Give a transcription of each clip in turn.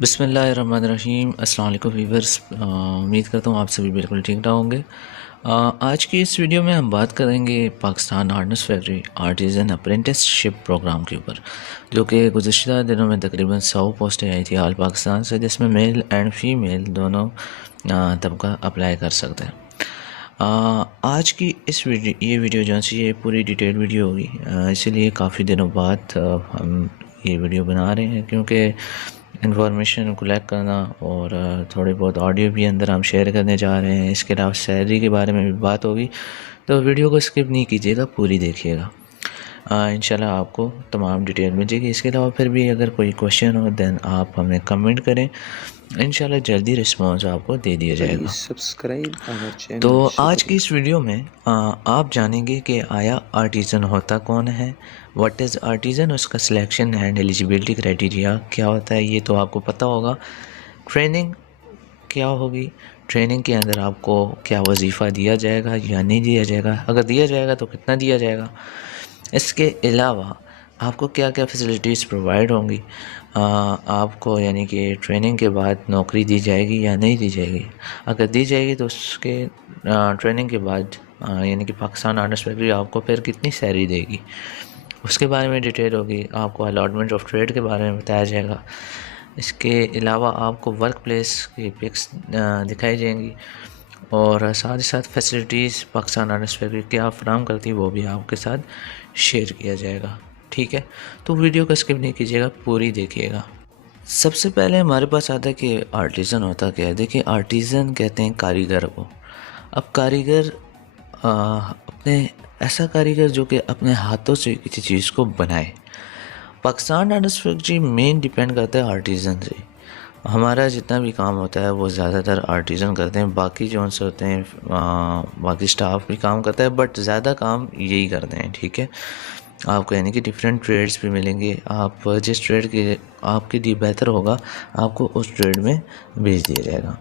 बिस्मिल्लाहिर्रहमानिर्रहीम। अस्सलाम वालेकुम वीवर्स। उम्मीद करता हूँ आप सभी बिल्कुल ठीक ठाक होंगे। आज की इस वीडियो में हम बात करेंगे Pakistan ordnance factory artisan apprenticeship program के ऊपर, जो कि गुज़िश्ता दिनों में तकरीबन 100 पोस्टें आई थी ऑल पाकिस्तान से, जिसमें मेल एंड फीमेल दोनों तबका अप्लाई कर सकते हैं। आज की इस वीडियो जो सी ये पूरी डिटेल वीडियो होगी, इसीलिए काफ़ी दिनों बाद हम ये वीडियो बना रहे हैं, क्योंकि इंफॉर्मेशन कलेक्ट करना और थोड़ी बहुत ऑडियो भी अंदर हम शेयर करने जा रहे हैं। इसके अलावा सैलरी के बारे में भी बात होगी, तो वीडियो को स्किप नहीं कीजिएगा, पूरी देखिएगा। इंशाल्लाह आपको तमाम डिटेल मिल जाएगी। इसके अलावा फिर भी अगर कोई क्वेश्चन हो दैन आप हमें कमेंट करें, इंशाल्लाह जल्दी रिस्पॉन्स आपको दे दिया जाएगा। Subscribe our channel. तो आज की इस वीडियो में आप जानेंगे कि आया आर्टिज़न होता कौन है, व्हाट इज़ आर्टिज़न, उसका सिलेक्शन एंड एलिजिबिलिटी क्राइटेरिया क्या होता है, ये तो आपको पता होगा। ट्रेनिंग क्या होगी, ट्रेनिंग के अंदर आपको क्या वजीफ़ा दिया जाएगा या नहीं दिया जाएगा, अगर दिया जाएगा तो कितना दिया जाएगा। इसके अलावा आपको क्या क्या फैसिलिटीज़ प्रोवाइड होंगी, आपको यानी कि ट्रेनिंग के बाद नौकरी दी जाएगी या नहीं दी जाएगी। अगर दी जाएगी तो उसके ट्रेनिंग के बाद यानी कि पाकिस्तान हार्डनेस फैक्ट्री आपको फिर कितनी सैलरी देगी, उसके बारे में डिटेल होगी। आपको अलॉटमेंट ऑफ ट्रेड के बारे में बताया जाएगा। इसके अलावा आपको वर्क प्लेस की पिक्स दिखाई जाएंगी और साथ ही साथ फैसिलिटीज़ पाकिस्तान हार्डनेस फैक्ट्री क्या फराहम करती है वो भी आपके साथ शेयर किया जाएगा। ठीक है, तो वीडियो को स्किप नहीं कीजिएगा, पूरी देखिएगा। सबसे पहले हमारे पास आता है कि आर्टिज़न होता क्या है। देखिए, आर्टिज़न कहते हैं कारीगर को। अब कारीगर अपने ऐसा कारीगर जो कि अपने हाथों से किसी चीज़ को बनाए। Pakistan ordnance factory main depend करता है आर्टिज़न से। हमारा जितना भी काम होता है वो ज़्यादातर आर्टिज़न करते हैं, बाकी जो उनसे होते हैं बाकी स्टाफ भी काम करता है, बट ज़्यादा काम यही करते हैं। ठीक है, आपको यानी कि डिफरेंट ट्रेड्स भी मिलेंगे। आप जिस ट्रेड के आपके लिए बेहतर होगा आपको उस ट्रेड में भेज दिया जाएगा।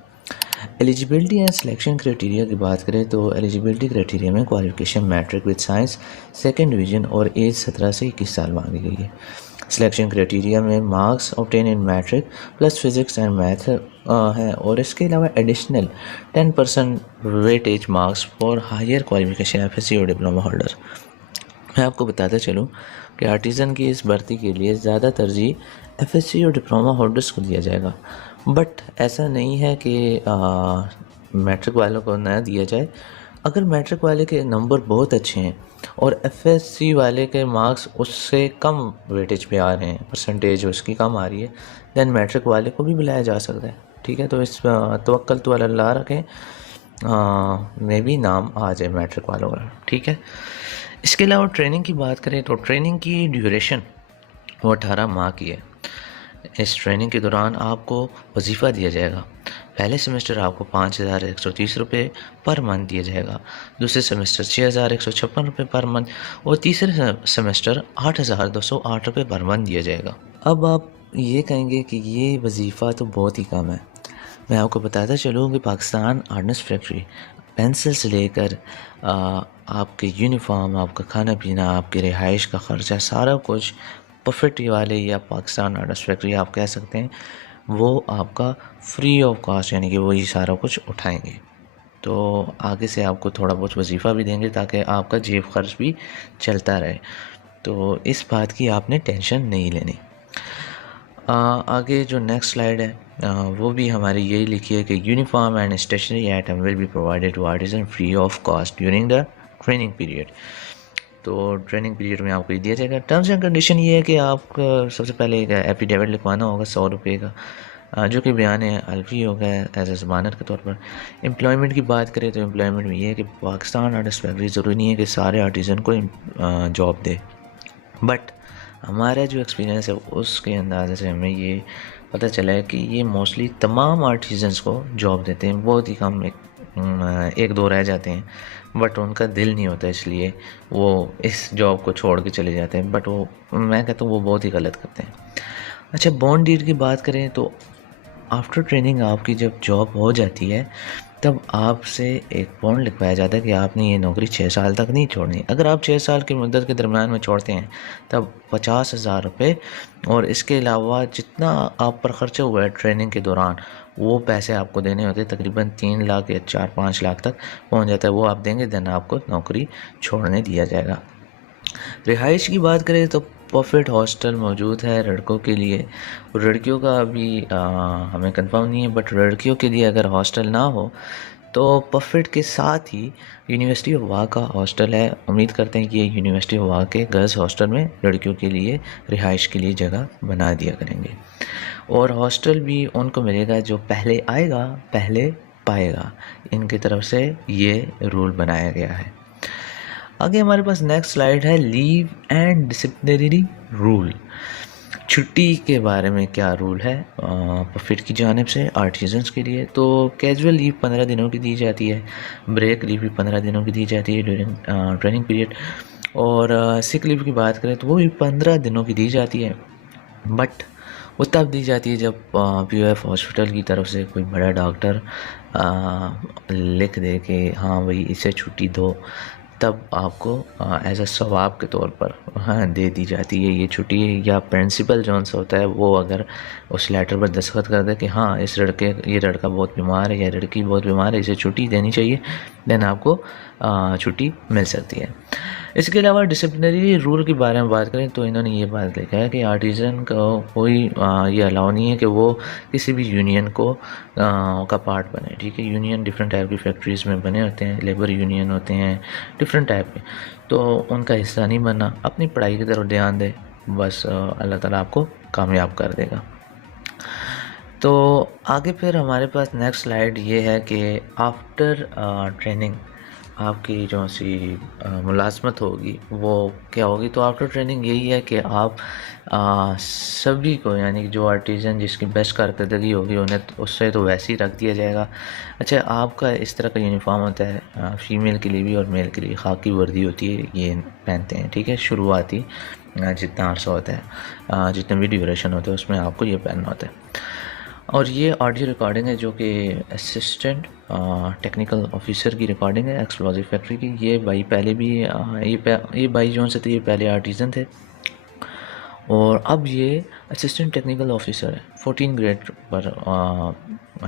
एलिजिबिलिटी एंड सिलेक्शन क्राइटेरिया की बात करें तो एलिजिबिलिटी क्राइटेरिया में qualification matric with science second division और एज 17 से 21 साल मांगी गई है। सिलेक्शन क्राइटेरिया में marks obtain in matric plus physics and math है, और इसके अलावा additional 10% weightage marks for higher qualification FSc और डिप्लोमा होल्डर। मैं आपको बताता चलूँ कि आर्टिज़न की इस भर्ती के लिए ज़्यादा तरजीह एफएससी और डिप्लोमा होल्डर्स को दिया जाएगा, बट ऐसा नहीं है कि मैट्रिक वालों को ना दिया जाए। अगर मैट्रिक वाले के नंबर बहुत अच्छे हैं और एफएससी वाले के मार्क्स उससे कम वेटेज पे आ रहे हैं, परसेंटेज उसकी कम आ रही है, दैन मैट्रिक वाले को भी बुलाया जा सकता है। ठीक है, तो इस तवक्कल तो अल्लाह रखें, में भी नाम आ जाए मैट्रिक वालों का। ठीक है, इसके अलावा ट्रेनिंग की बात करें तो ट्रेनिंग की ड्यूरेशन वो 18 माह की है। इस ट्रेनिंग के दौरान आपको वजीफ़ा दिया जाएगा। पहले सेमेस्टर आपको 5,130 रुपये पर मंथ दिया जाएगा, दूसरे सेमेस्टर 6,156 रुपये पर मंथ और तीसरे सेमेस्टर 8,208 रुपये पर मंथ दिया जाएगा। अब आप ये कहेंगे कि ये वजीफ़ा तो बहुत ही कम है। मैं आपको बताता चलूँ कि पाकिस्तान हार्डनेस फैक्ट्री पेंसिल से लेकर आपके यूनिफॉर्म, आपका खाना पीना, आपकी रिहाइश का ख़र्चा, सारा कुछ परफेक्ट वाले या पाकिस्तान हार्डनेस फैक्ट्री आप कह सकते हैं, वो आपका फ्री ऑफ कॉस्ट यानी कि वही सारा कुछ उठाएंगे। तो आगे से आपको थोड़ा बहुत वजीफ़ा भी देंगे ताकि आपका जेब खर्च भी चलता रहे। तो इस बात की आपने टेंशन नहीं लेनी। आगे जो नेक्स्ट स्लाइड है वो भी हमारी यही लिखी है कि uniform and stationery item will be provided to artisan free of cost during the training period. तो ट्रेनिंग पीरियड में आपको ये दिया जाएगा। टर्म्स एंड कंडीशन ये है कि आपको सबसे पहले एक एफिडेविट लिखवाना होगा 100 रुपये का, जो कि बयान अलफी होगा एज ए ज़मानत के तौर पर। एम्प्लॉयमेंट की बात करें तो एम्प्लॉयमेंट में ये है कि पाकिस्तान हार्डनेस फैक्ट्री ज़रूरी नहीं है कि सारे आर्टिज़न को जॉब दे, बट हमारा जो एक्सपीरियंस है उसके अंदाजे से हमें ये पता चला है कि ये मोस्टली तमाम आर्टिज़न्स को जॉब देते हैं। बहुत ही कम एक दो रह जाते हैं, बट उनका दिल नहीं होता, इसलिए वो इस जॉब को छोड़ के चले जाते हैं। बट वो मैं कहता हूँ वो बहुत ही गलत करते हैं। अच्छा, बॉन्ड डीड की बात करें तो आफ्टर ट्रेनिंग आपकी जब जॉब हो जाती है तब आपसे एक बॉन्ड लिखवाया जाता है कि आपने ये नौकरी 6 साल तक नहीं छोड़नी। अगर आप 6 साल की मुद्दत के दरम्यान में छोड़ते हैं तब 50,000 रुपये और इसके अलावा जितना आप पर ख़र्चा हुआ है ट्रेनिंग के दौरान वो पैसे आपको देने होते हैं। तकरीबन 3 लाख या 4-5 लाख तक पहुंच जाता है, वो आप देंगे, देन आपको नौकरी छोड़ने दिया जाएगा। रिहाइश की बात करें तो परफेक्ट हॉस्टल मौजूद है लड़कों के लिए। लड़कियों का अभी हमें कंफर्म नहीं है, बट लड़कियों के लिए अगर हॉस्टल ना हो तो परफेक्ट के साथ ही यूनिवर्सिटी ऑफ वाह का हॉस्टल है। उम्मीद करते हैं कि ये यूनिवर्सिटी ऑफ वाह के गर्ल्स हॉस्टल में लड़कियों के लिए रिहाइश के लिए जगह बना दिया करेंगे। और हॉस्टल भी उनको मिलेगा जो पहले आएगा पहले पाएगा, इनकी तरफ से ये रूल बनाया गया है। आगे हमारे पास नेक्स्ट स्लाइड है लीव एंड डिसिप्लिनरी रूल। छुट्टी के बारे में क्या रूल है परफेक्ट की जानिब से आर्टिजन्स के लिए। तो कैजुअल लीव 15 दिनों की दी जाती है, ब्रेक लीव भी 15 दिनों की दी जाती है ड्यूरिंग ट्रेनिंग पीरियड। और सिक लीव की बात करें तो वो भी 15 दिनों की दी जाती है, बट वो तब दी जाती है जब POF हॉस्पिटल की तरफ से कोई बड़ा डॉक्टर लिख दे कि हाँ भाई इसे छुट्टी दो, तब आपको एज अ सवाब के तौर पर दे दी जाती है ये छुट्टी। या प्रिंसिपल जौन सा होता है वो अगर उस लेटर पर दस्तखत कर दे कि हाँ ये लड़का बहुत बीमार है या लड़की बहुत बीमार है, इसे छुट्टी देनी चाहिए, देन आपको छुट्टी मिल सकती है। इसके अलावा डिसिप्लिनरी रूल के बारे में बात करें तो इन्होंने ये बात लिखा है कि आर्टिज़न को कोई ये अलाउ नहीं है कि वो किसी भी यूनियन को का पार्ट बने। ठीक है, यूनियन डिफरेंट टाइप की फैक्ट्रीज़ में बने होते हैं, लेबर यूनियन होते हैं डिफरेंट टाइप के, तो उनका हिस्सा नहीं बनना, अपनी पढ़ाई की तरफ ध्यान दे, बस अल्लाह ताला आपको कामयाब कर देगा। तो आगे फिर हमारे पास नेक्स्ट स्लाइड ये है कि आफ्टर ट्रेनिंग आपकी जो सी मुलाजमत होगी वो क्या होगी। तो आफ्टर ट्रेनिंग यही है कि आप सभी को, यानी कि जो आर्टिज़न जिसकी बेस्ट कारकर्दगी होगी उन्हें उससे तो वैसे ही रख दिया जाएगा। अच्छा, आपका इस तरह का यूनिफॉर्म होता है फ़ीमेल के लिए भी और मेल के लिए, खाकी वर्दी होती है, ये पहनते हैं। ठीक है, शुरुआती जितना अर्सा होता है, जितने भी ड्यूरेशन होता है उसमें आपको ये पहनना होता है। और ये ऑडियो रिकॉर्डिंग है जो कि असिस्टेंट टेक्निकल ऑफिसर की रिकॉर्डिंग है एक्सप्लोजिव फैक्ट्री की। ये भाई पहले भी ये भाई जो से थे ये पहले आर्टिज़न थे और अब ये असिस्टेंट टेक्निकल ऑफिसर है, 14 ग्रेड पर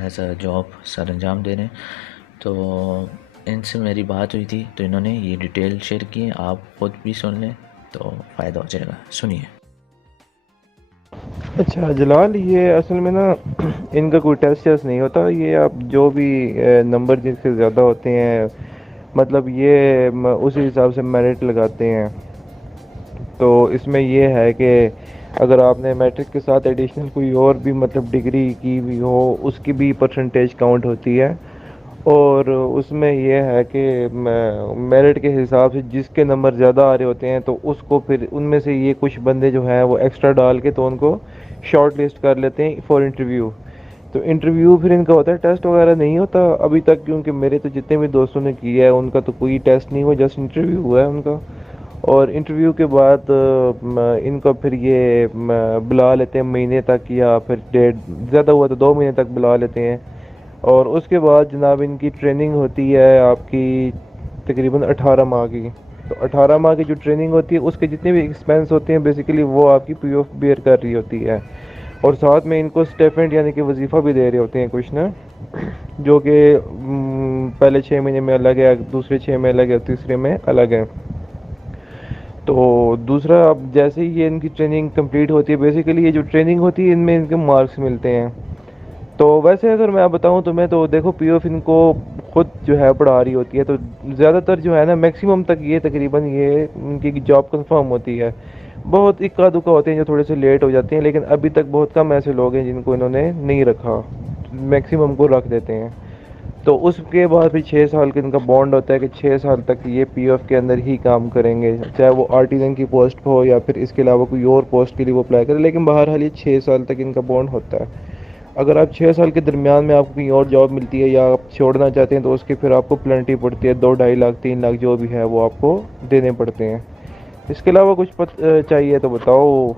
एज अ जॉब सर अंजाम दे रहे हैं। तो इनसे मेरी बात हुई थी तो इन्होंने ये डिटेल शेयर की है, आप खुद भी सुन लें तो फ़ायदा हो जाएगा। सुनिए। अच्छा जलाल, ये असल में ना इनका कोई टेस्ट नहीं होता। ये आप जो भी नंबर जिनसे ज़्यादा होते हैं, मतलब ये उसी हिसाब से मेरिट लगाते हैं। तो इसमें ये है कि अगर आपने मैट्रिक के साथ एडिशनल कोई और भी मतलब डिग्री की भी हो, उसकी भी परसेंटेज काउंट होती है। और उसमें यह है कि मेरिट के हिसाब से जिसके नंबर ज़्यादा आ रहे होते हैं तो उसको फिर उनमें से ये कुछ बंदे जो हैं वो एक्स्ट्रा डाल के तो उनको शॉर्ट लिस्ट कर लेते हैं फॉर इंटरव्यू। तो इंटरव्यू फिर इनका होता है, टेस्ट वगैरह नहीं होता अभी तक, क्योंकि मेरे तो जितने भी दोस्तों ने किया है उनका तो कोई टेस्ट नहीं हुआ, जस्ट इंटरव्यू हुआ है उनका। और इंटरव्यू के बाद इनको फिर ये बुला लेते हैं महीने तक, या फिर डेढ़ ज़्यादा हुआ तो 2 महीने तक बुला लेते हैं। और उसके बाद जनाब इनकी ट्रेनिंग होती है आपकी तकरीबन 18 माह की। तो 18 माह की जो ट्रेनिंग होती है उसके जितने भी एक्सपेंस होते हैं बेसिकली वो आपकी POF बेयर कर रही होती है। और साथ में इनको स्टेफेंट यानी कि वजीफ़ा भी दे रहे होते हैं कुछ ना, जो कि पहले 6 महीने में अलग है, दूसरे 6 में अलग है, तीसरे में अलग है। तो दूसरा, अब जैसे ही ये इनकी ट्रेनिंग कंप्लीट होती है, बेसिकली ये जो ट्रेनिंग होती है इनमें इनके मार्क्स मिलते हैं। तो वैसे अगर मैं बताऊं तो मैं तो देखो POF इनको खुद जो है पढ़ा रही होती है, तो ज़्यादातर जो है ना मैक्सिमम तक ये तकरीबन ये उनकी जॉब कंफर्म होती है। बहुत इक्का दुक्का होते हैं जो थोड़े से लेट हो जाते हैं, लेकिन अभी तक बहुत कम ऐसे लोग हैं जिनको इन्होंने नहीं रखा, मैक्सिमम को रख देते हैं। तो उसके बाद फिर 6 साल का इनका बॉन्ड होता है कि 6 साल तक ये POF के अंदर ही काम करेंगे, चाहे वो आर्टिजन की पोस्ट हो या फिर इसके अलावा कोई और पोस्ट के लिए वो अप्लाई करें, लेकिन बहरहाल ये 6 साल तक इनका बॉन्ड होता है। अगर आप 6 साल के दरमियान में आपको कहीं और जॉब मिलती है या आप छोड़ना चाहते हैं तो उसकी फिर आपको पेनल्टी पड़ती है, 2-2.5 लाख 3 लाख जो भी है वो आपको देने पड़ते हैं। इसके अलावा कुछ चाहिए तो बताओ।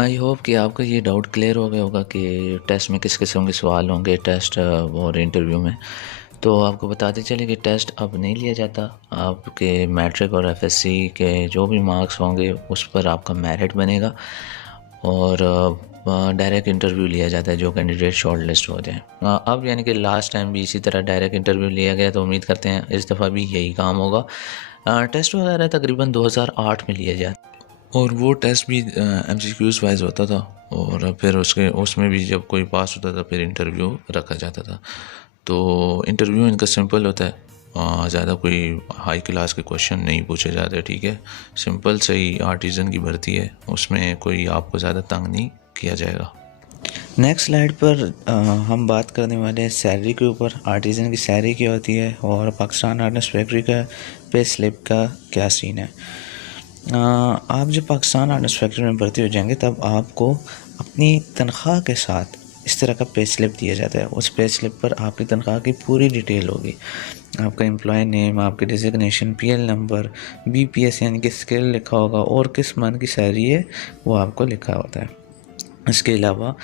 आई होप कि आपका ये डाउट क्लियर हो गया होगा कि टेस्ट में किस किस्म के सवाल होंगे टेस्ट और इंटरव्यू में। तो आपको बताते चले कि टेस्ट अब नहीं लिया जाता। आपके मैट्रिक और एफएससी के जो भी मार्क्स होंगे उस पर आपका मेरिट बनेगा और डायरेक्ट इंटरव्यू लिया जाता है जो कैंडिडेट शॉर्ट लिस्ट हो जाए। अब यानी कि लास्ट टाइम भी इसी तरह डायरेक्ट इंटरव्यू लिया गया, तो उम्मीद करते हैं इस दफ़ा भी यही काम होगा। टेस्ट वगैरह तकरीबन 2008 में लिए जाते और वो टेस्ट भी MCQs वाइज होता था और फिर उसमें भी जब कोई पास होता था फिर इंटरव्यू रखा जाता था। तो इंटरव्यू इनका सिंपल होता है, ज़्यादा कोई हाई क्लास के क्वेश्चन नहीं पूछे जाते, ठीक है। सिंपल सही आर्टिज़न की भर्ती है, उसमें कोई आपको ज़्यादा तंग नहीं किया जाएगा। नेक्स्ट स्लाइड पर हम बात करने वाले हैं सैलरी के ऊपर। आर्टिज़न की सैलरी क्या होती है और पाकिस्तान आर्टिस्ट फैक्ट्री का पे स्लिप का क्या सीन है। आप जब पाकिस्तान आर्टिस्ट फैक्ट्री में भर्ती हो जाएंगे तब आपको अपनी तनख्वाह के साथ इस तरह का पे स्लिप दिया जाता है। उस पे स्लिप पर आपकी तनख्वाह की पूरी डिटेल होगी, आपका एम्प्लॉय नेम, आपकी डिजिग्नेशन, PL नंबर, BPS यानी कि स्किल लिखा होगा और किस मंथ की सैलरी है वो आपको लिखा होता है। इसके अलावा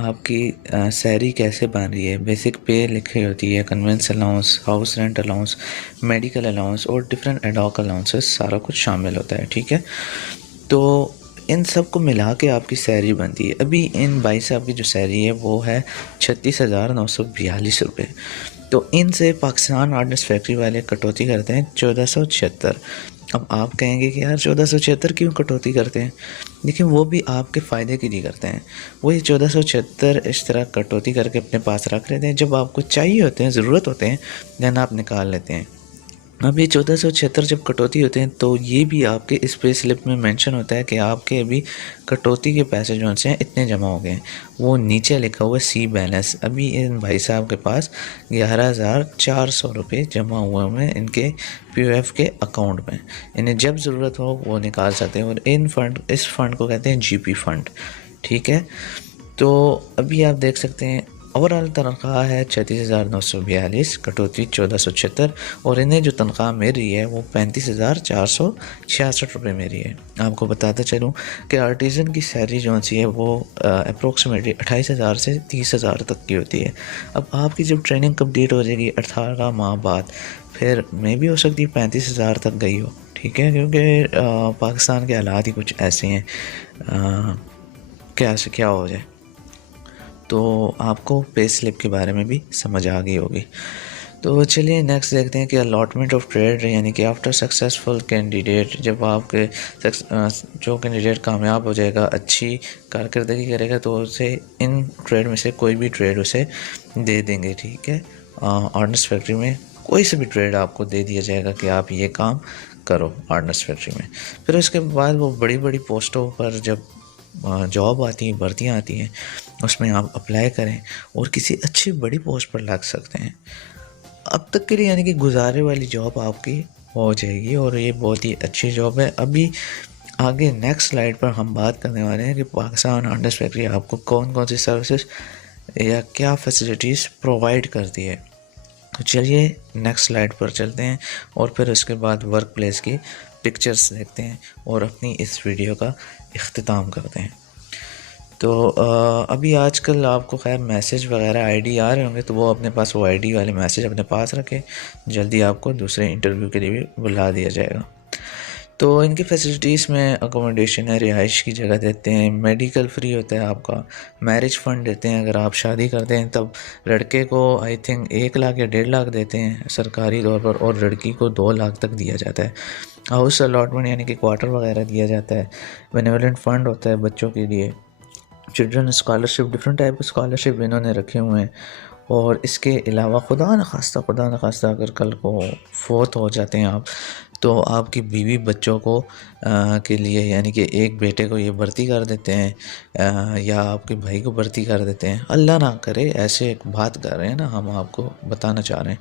आपकी सैलरी कैसे बन रही है, बेसिक पे लिखी होती है, convince allowance, house rent allowance, medical allowance और डिफरेंट एडॉक अलाउंसेस सारा कुछ शामिल होता है, ठीक है। तो इन सब को मिला के आपकी सैलरी बनती है। अभी इन 22 साहब की जो सैलरी है वो है 36,942 रुपये। तो इनसे पाकिस्तान आर्टिस्ट फैक्ट्री वाले कटौती करते हैं 1476। अब आप कहेंगे कि यार 1476 क्यों कटौती करते हैं, लेकिन वो भी आपके फ़ायदे के लिए करते हैं। वो ये 1476 इस तरह कटौती करके अपने पास रख लेते हैं, जब आपको चाहिए होते हैं, ज़रूरत होते हैं, देन आप निकाल लेते हैं। अब ये 1476 जब कटौती होते हैं तो ये भी आपके इस पे स्लिप में मेंशन होता है कि आपके अभी कटौती के पैसे जो हैं इतने जमा हो गए हैं। वो नीचे लिखा हुआ सी बैलेंस। अभी इन भाई साहब के पास 11,400 रुपये जमा हुए हैं इनके POF के अकाउंट में। इन्हें जब ज़रूरत हो वो निकाल सकते हैं और इस फ़ंड को कहते हैं GP फ़ंड, ठीक है। तो अभी आप देख सकते हैं ओवरऑल तनख्वाह है 36,942, कटौती 1476 और इन्हें जो तनख्वाह मिल रही है वो 35,466 रुपये मिल रही है। आपको बताता चलूँ कि आर्टिज़न की सैलरी जो सी है वो अप्रोक्सीमेटली 28,000 से 30,000 तक की होती है। अब आपकी जब ट्रेनिंग कंप्लीट हो जाएगी 18 माह बाद, फिर मे भी हो सकती है 35,000 तक गई हो, ठीक है, क्योंकि पाकिस्तान के हालात ही कुछ ऐसे हैं, क्या से क्या हो जाए। तो आपको पे स्लिप के बारे में भी समझ आ गई होगी। तो चलिए नेक्स्ट देखते हैं कि अलॉटमेंट ऑफ ट्रेड यानी कि आफ्टर सक्सेसफुल कैंडिडेट, जब आपके जो कैंडिडेट कामयाब हो जाएगा, अच्छी कारकर्दगी करेगा, तो उसे इन ट्रेड में से कोई भी ट्रेड उसे दे देंगे, ठीक है। आर्टिस्ट फैक्ट्री में कोई से भी ट्रेड आपको दे दिया जाएगा कि आप ये काम करो आर्टिस्ट फैक्ट्री में। फिर उसके बाद वो बड़ी बड़ी पोस्टों पर जब जॉब आती है, भर्तियाँ आती हैं, उसमें आप अप्लाई करें और किसी अच्छी बड़ी पोस्ट पर लग सकते हैं। अब तक के लिए यानी कि गुजारे वाली जॉब आपकी हो जाएगी और ये बहुत ही अच्छी जॉब है। अभी आगे नेक्स्ट स्लाइड पर हम बात करने वाले हैं कि पाकिस्तान आर्टिस्ट फैक्ट्री आपको कौन कौन सी सर्विसेज या क्या फैसिलिटीज़ प्रोवाइड करती है। तो चलिए नेक्स्ट स्लाइड पर चलते हैं और फिर उसके बाद वर्क प्लेस की पिक्चर्स देखते हैं और अपनी इस वीडियो का इख्तिताम करते हैं। तो अभी आजकल आपको खैर मैसेज वगैरह आईडी आ रहे होंगे, तो वो अपने पास वो आईडी वाले मैसेज अपने पास रखें, जल्दी आपको दूसरे इंटरव्यू के लिए भी बुला दिया जाएगा। तो इनकी फैसिलिटीज़ में अकोमोडेशन है, रिहाइश की जगह देते हैं, मेडिकल फ्री होता है आपका, मैरिज फ़ंड देते हैं, अगर आप शादी करते हैं तब लड़के को आई थिंक 1 लाख या 1.5 लाख देते हैं सरकारी तौर पर और लड़की को 2 लाख तक दिया जाता है। हाउस अलॉटमेंट यानी कि क्वार्टर वगैरह दिया जाता है, बेनेवलेंट फ़ंड होता है बच्चों के लिए, children scholarship, different type of scholarship इन्होंने रखे हुए हैं। और इसके अलावा खुदा न खास्ता अगर कल को फोत हो जाते हैं आप, तो आपकी बीवी बच्चों को के लिए यानी कि एक बेटे को ये भर्ती कर देते हैं या आपके भाई को भर्ती कर देते हैं। अल्लाह ना करे, ऐसे एक बात कर रहे हैं ना, हम आपको बताना चाह रहे हैं।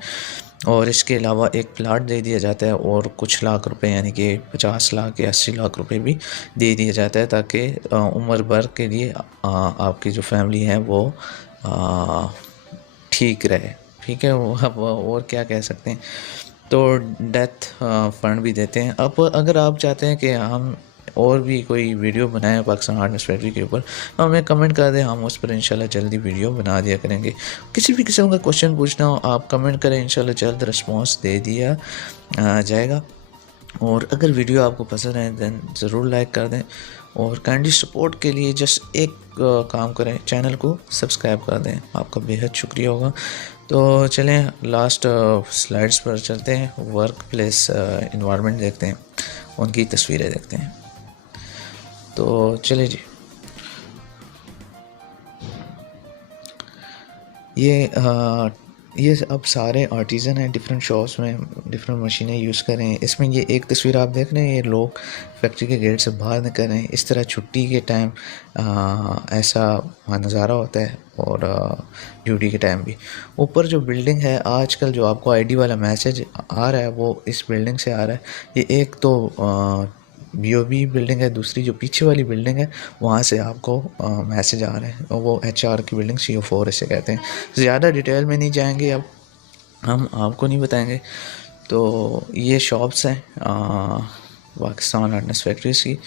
और इसके अलावा एक प्लाट दे दिया जाता है और कुछ लाख रुपए यानी कि 50 लाख या 80 लाख रुपए भी दे दिया जाता है, ताकि उम्र भर के लिए आपकी जो फैमिली है वो ठीक रहे, ठीक है। वो अब और क्या कह सकते हैं। तो डेथ फंड भी देते हैं। अब अगर आप चाहते हैं कि हम और भी कोई वीडियो बनाए पाकिस्तान हार्डनेस फैक्ट्री के ऊपर, तो हमें कमेंट कर दें, हम उस पर इंशाल्लाह जल्दी वीडियो बना दिया करेंगे। किसी भी किस्म का क्वेश्चन पूछना हो आप कमेंट करें, इंशाल्लाह जल्द रिस्पॉन्स दे दिया जाएगा। और अगर वीडियो आपको पसंद है दैन ज़रूर लाइक कर दें, और काइंडली सपोर्ट के लिए जस्ट एक काम करें, चैनल को सब्सक्राइब कर दें, आपका बेहद शुक्रिया होगा। तो चलें लास्ट स्लाइड्स पर चलते हैं, वर्क प्लेस इन्वायरमेंट देखते हैं, उनकी तस्वीरें देखते हैं। तो चले जी, ये अब सारे आर्टिज़न हैं, डिफरेंट शॉप्स में डिफरेंट मशीनें यूज़ कर रहे हैं। इसमें ये एक तस्वीर आप देख रहे हैं, ये लोग फैक्ट्री के गेट से बाहर निकल रहे हैं। इस तरह छुट्टी के टाइम ऐसा नज़ारा होता है, और ड्यूटी के टाइम भी। ऊपर जो बिल्डिंग है आजकल जो आपको आईडी वाला मैसेज आ रहा है वो इस बिल्डिंग से आ रहा है। ये एक तो BOB बिल्डिंग है, दूसरी जो पीछे वाली बिल्डिंग है वहाँ से आपको मैसेज आ रहे हैं, वो HR की बिल्डिंग CO4 इसे कहते हैं। ज़्यादा डिटेल में नहीं जाएंगे, अब हम आपको नहीं बताएंगे। तो ये शॉप्स हैं पाकिस्तान हार्डनेस फैक्ट्रीज़ की।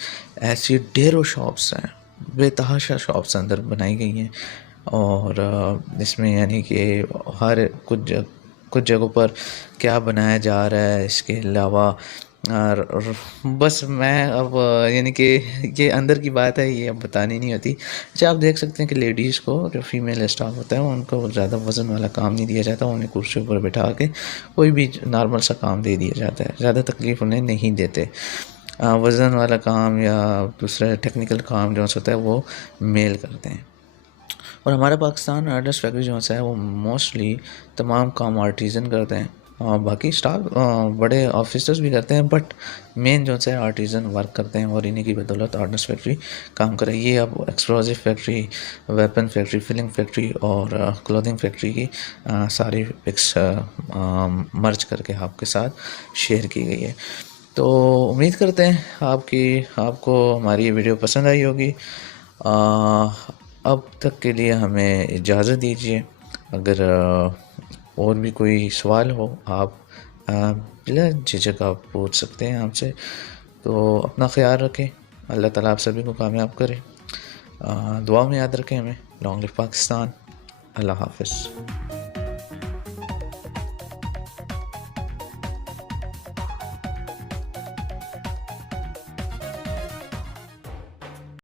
ऐसी ढेरों शॉप्स हैं, बेतहाशा शॉप्स अंदर बनाई गई हैं, और इसमें यानी कि हर कुछ जगहों पर क्या बनाया जा रहा है इसके अलावा। और बस मैं अब यानी कि ये अंदर की बात है, ये अब बतानी नहीं होती। अच्छा, आप देख सकते हैं कि लेडीज़ को, जो फीमेल स्टाफ होता है, उनको ज़्यादा वज़न वाला काम नहीं दिया जाता, उन्हें कुर्सी पर बैठा के कोई भी नॉर्मल सा काम दे दिया जाता है, ज़्यादा तकलीफ़ उन्हें नहीं देते। वज़न वाला काम या दूसरा टेक्निकल काम जो होता है वो मेल करते हैं। और हमारा पाकिस्तान हार्डनेस फैक्ट्री जो है वो मोस्टली तमाम काम आर्टिज़न करते हैं, बाकी स्टाफ बड़े ऑफिसर्स भी करते हैं, बट मेन जो है आर्टिज़न वर्क करते हैं, और इन्हीं की बदौलत हार्डनेस फैक्ट्री काम कर रही है। ये अब explosive factory, weapon factory, filling factory और क्लोथिंग फैक्ट्री की सारी पिक्स मर्ज करके आपके साथ शेयर की गई है। तो उम्मीद करते हैं आपको हमारी ये वीडियो पसंद आई होगी। अब तक के लिए हमें इजाज़त दीजिए। अगर और भी कोई सवाल हो आप बिला झिझक आप पूछ सकते हैं हमसे। तो अपना ख्याल रखें, अल्लाह ताला आप सभी को कामयाब करे। दुआ में याद रखें हमें। Long live Pakistan. अल्लाह हाफ़िज़।